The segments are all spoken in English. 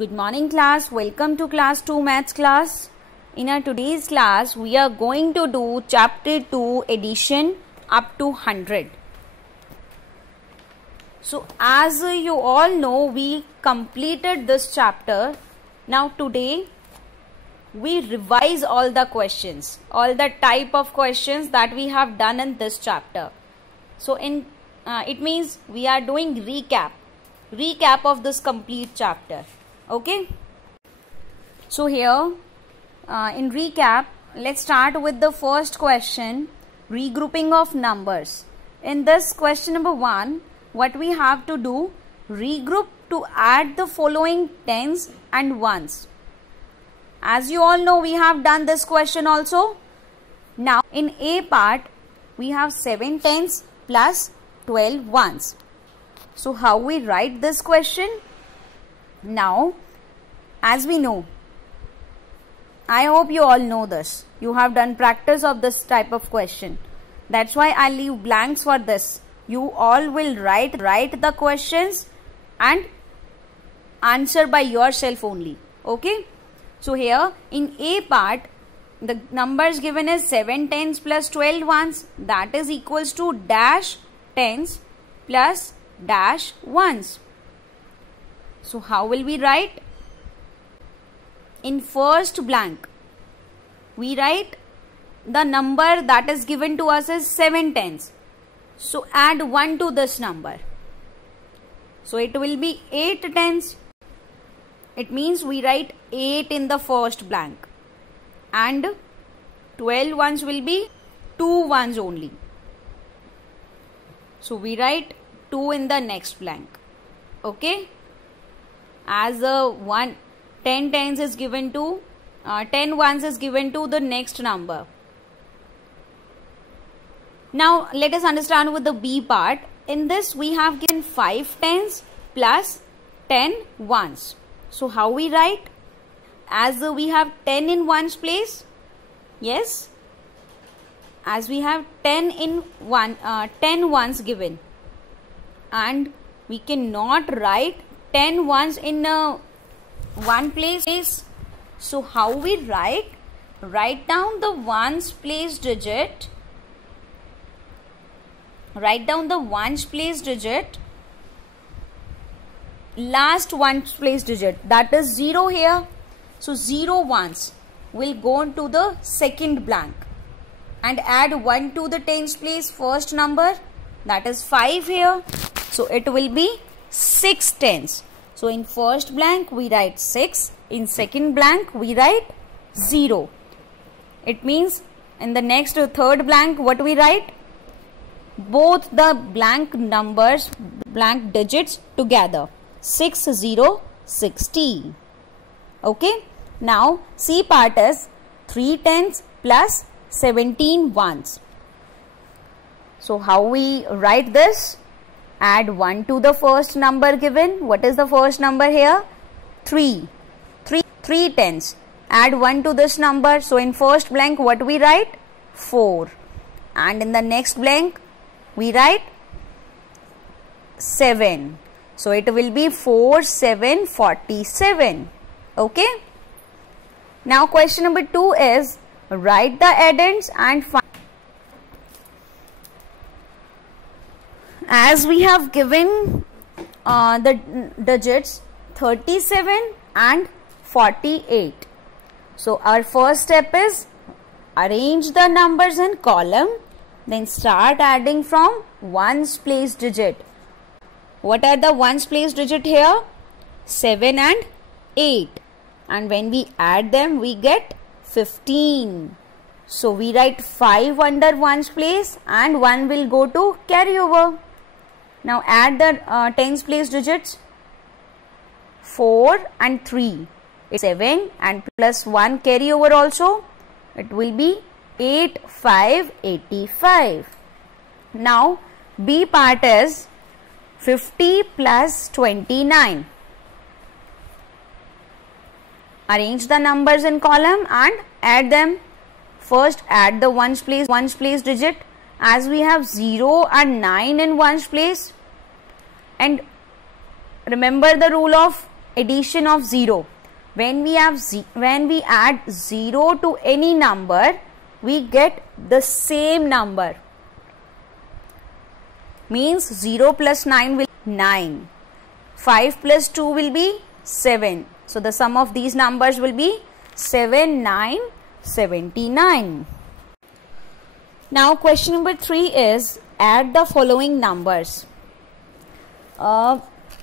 Good morning class, welcome to class 2 maths class. In our today's class, we are going to do chapter 2 addition up to 100. So as you all know, we completed this chapter. Now today, we revise all the questions, all the type of questions that we have done in this chapter. So it means we are doing recap of this complete chapter. Okay, so here in recap, let's start with the first question, regrouping of numbers. In this question number 1, what we have to do, regroup to add the following tens and ones. As you all know, we have done this question also. Now in A part, we have 7 tens plus 12 ones. So how we write this question? Now, as we know, I hope you all know this. You have done practice of this type of question. That's why I leave blanks for this. You all will write the questions and answer by yourself only. Okay. So here in A part, the numbers given is 7 tens plus 12 ones. That is equals to dash tens plus dash ones. So how will we write? In first blank, we write the number that is given to us is 7 tens. So add 1 to this number. So it will be 8 tens. It means we write 8 in the first blank. And 12 ones will be 2 ones only. So we write 2 in the next blank. Okay. As 10 tens is given to 10 ones is given to the next number. Now let us understand with the B part. In this we have given 5 tens plus 10 ones. So how we write? As we have 10 in ones place. Yes. As we have 10 in 10 ones given. And we cannot write 10 ones in one place. So how we write? Write down the ones place digit. Write down the ones place digit. Last ones place digit, that is 0 here. So 0 ones will go into the second blank and add 1 to the tens place first number, that is 5 here. So it will be 6 tens. So in first blank we write 6, in second blank we write 0. It means in the next third blank what we write? Both the blank numbers, blank digits together. 6, 0, 60. Okay. Now C part is 3 tens plus 17 ones. So how we write this? Add 1 to the first number given. What is the first number here? 3. 3 tens. Add 1 to this number. So in first blank what we write? 4. And in the next blank we write 7. So it will be 4, 7, 47. Okay. Now question number 2 is write the addends and find. As we have given the digits 37 and 48. So our first step is arrange the numbers in column. Then start adding from ones place digit. What are the ones place digit here? 7 and 8. And when we add them, we get 15. So we write 5 under ones place and 1 will go to carryover. Now add the tens place digits. 4 and 3. It's 7 and plus 1 carryover also. It will be 8, 5, 85. Now B part is 50 plus 29. Arrange the numbers in column and add them. First add the ones place digit. As we have 0 and 9 in ones place. And remember the rule of addition of 0. When we add 0 to any number, we get the same number. Means 0 plus 9 will be 9. 5 plus 2 will be 7. So the sum of these numbers will be 7, 9, 79. Now question number 3 is add the following numbers.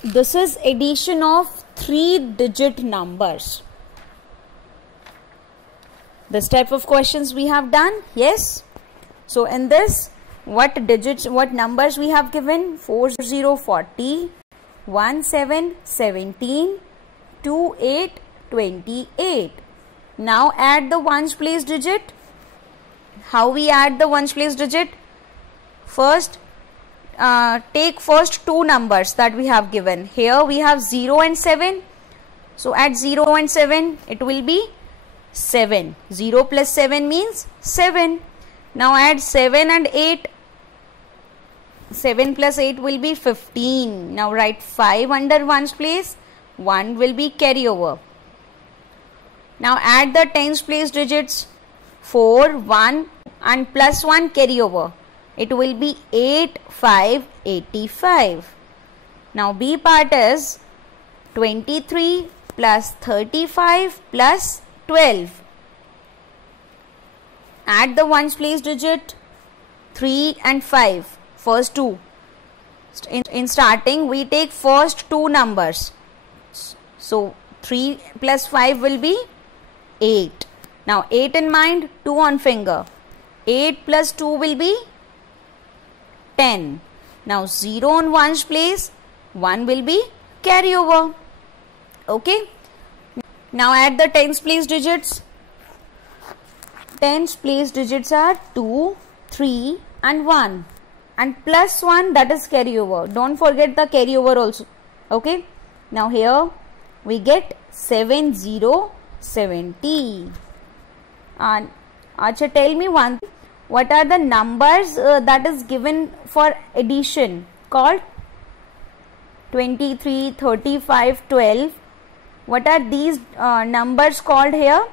This is addition of 3-digit numbers. This type of questions we have done. Yes. So in this, what numbers we have given? 40, 40, 17, 17, 28, 28. Now add the ones place digit. How we add the ones place digit? First, take first two numbers that we have given. Here we have 0 and 7. So add 0 and 7, it will be 7. 0 plus 7 means 7. Now add 7 and 8. 7 plus 8 will be 15. Now write 5 under ones place. 1 will be carryover. Now add the tens place digits. 4, 1 and plus 1 carryover. It will be 8, 5, 85. Now B part is 23 plus 35 plus 12. Add the ones place digit. 3 and 5. First two. In starting, we take first two numbers. So 3 plus 5 will be 8. Now 8 in mind, 2 on finger. 8 plus 2 will be 10. Now 0 on ones place, 1 will be carryover. Okay. Now add the tens place digits. Tens place digits are 2, 3 and 1. And plus 1, that is carryover. Don't forget the carryover also. Okay. Now here we get 7070. And Acha, tell me one thing. What are the numbers that is given for addition called 23, 35, 12? What are these numbers called here?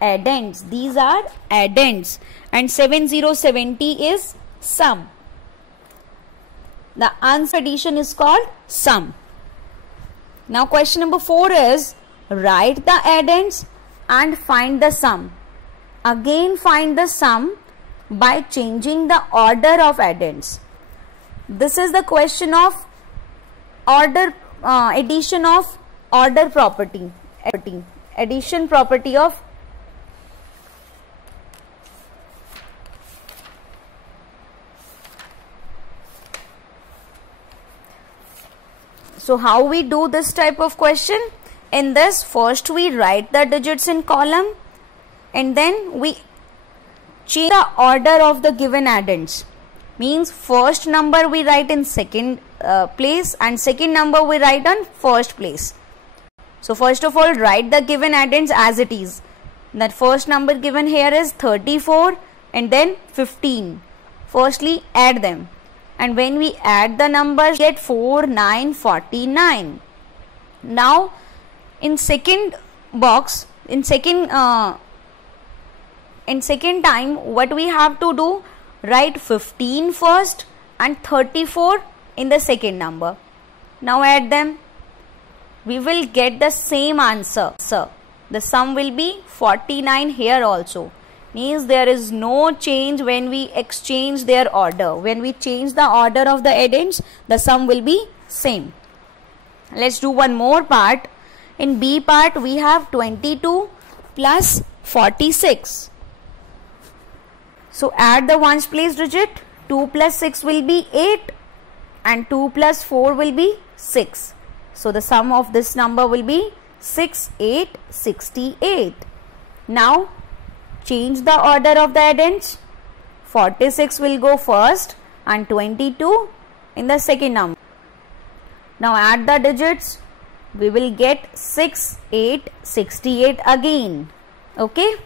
Addends. These are addends. And 7070 is sum. The answer addition is called sum. Now question number 4 is write the addends and find the sum. Again find the sum by changing the order of addends. This is the question of order addition of order property. Addition property of So how we do this type of question? In this, first we write the digits in column and then we change the order of the given addends. Means first number we write in second place and second number we write on first place. So first of all, write the given addends as it is. That first number given here is 34 and then 15. Firstly, add them. And when we add the numbers, get 4, 9, 49. Now, in second box, in second time, what we have to do? Write 15 first and 34 in the second number. Now add them. We will get the same answer. The sum will be 49 here also. Means there is no change when we exchange their order. When we change the order of the addends, the sum will be same. Let's do one more part. In B part, we have 22 plus 46. So add the ones place digit. 2 plus 6 will be 8 and 2 plus 4 will be 6. So the sum of this number will be 6868. Now change the order of the addends. 46 will go first and 22 in the second number. Now add the digits. We will get 6868 again. Okay.